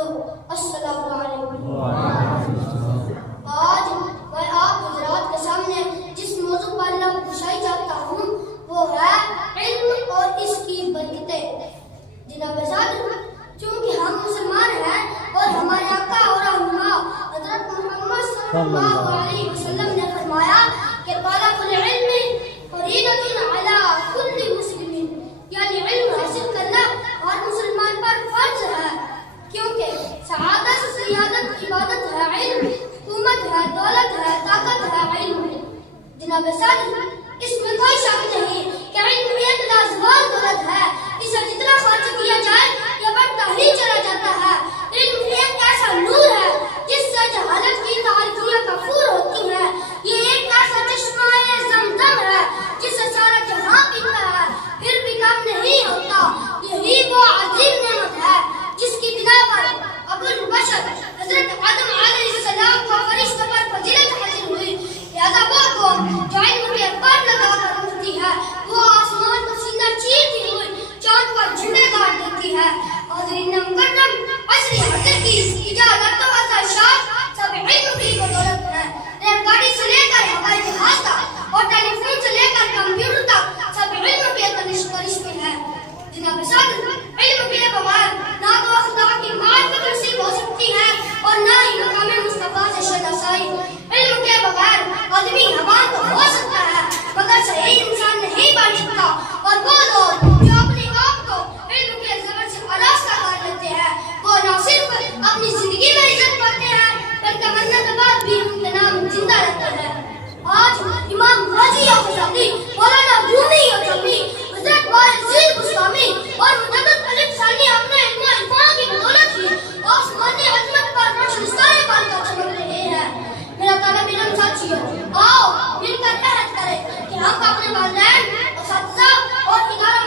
بولو السلام علیکم۔ آج میں آپ حضرات کے سامنے جس موضوع پر لب کشائی چاہتا ہوں وہ ہے علم اور اس کی برکتیں۔ جناب صادق، چونکہ ہم مسلمان ہیں اور ہمارے آقا اور رہنما حضرت محمد صلی اللہ علیہ وسلم نے فرمایا کہ طلب العلم فریضۃ علی کل مسلم، یعنی علم حاصل کرنا ہر مسلمان پر فرض ہے، کیونکہ سعادت سیادت عبادت ہے علم، حکومت ہے دولت ہے طاقت ہے علم ہے۔ جناب صادق، اس میں کوئی شک نہیں کہ علم ایک لازوال دولت ہے، اسے جتنا خرچ کیا جائے یہ بڑھتا ہی چلا جاتا ہے۔ علم ایک ایسا نور ہے جس سے جہالت کی تاریکیاں کفور ہوتی ہیں، یہ ایک ایسا چشمہ زمزم ہے جسے سارا جہاں پیتا ہے پھر بھی کم نہیں ہوتا۔ یہی وہ عظیم نعمت ہے جس کی بنا پر ابو البشر حضرت آدم علیہ السلام کو فرشتوں پر فضیلت حاصل ہوئی۔ لہذا وہ قوم جو علم کے پر لگا کر اٹھتی ہے وہ آسمان کو سینہ چیرتی ہوئی چاند پر جھنڈے گاڑ دیتی ہے۔ حاضرین مکرم، عصر حاضر کی اجازت و خواہشات سب علم کی بدولت ہے۔ ریل گاڑی سے لے کر ہوائی جہاز تک اور ٹیلی فون سے لے کر کمپیوٹر تک سب علم کے کرشمے ہیں۔ جناب صادق، علم کے بغیر نہ تو اخلاق کی معرفت نصیب ہو سکتی ہے اور نہ ہی مقام مصطفیٰ سے شناسائی۔ علم کے بغیر آدمی حیوان تو ہو سکتا ہے مگر صحیح انسان نہیں بن سکتا، اور وہ لوگ جو اپنے آپ کو علم کے زبر سے آراستہ کر لیتے ہیں وہ نہ صرف اپنی زندگی میں عزت پاتے ہیں بلکہ مرنے کے بعد بھی ان کا نام زندہ رہتا ہے۔ آج امام غازی آزادی، مولانا رومی اجمی، حضرت باعزید بستامی اور مجدد طالب ثانی اپنے علم و عرفان کی بدولت ہی آسمانی عظمت پر روشن ستارے بن کر چمک رہے ہیں۔ میرا طالب علم ساتھیو، آؤ مل کر عہد کریں کہ ہم اپنے والدین، اساتذہ اور ادارہ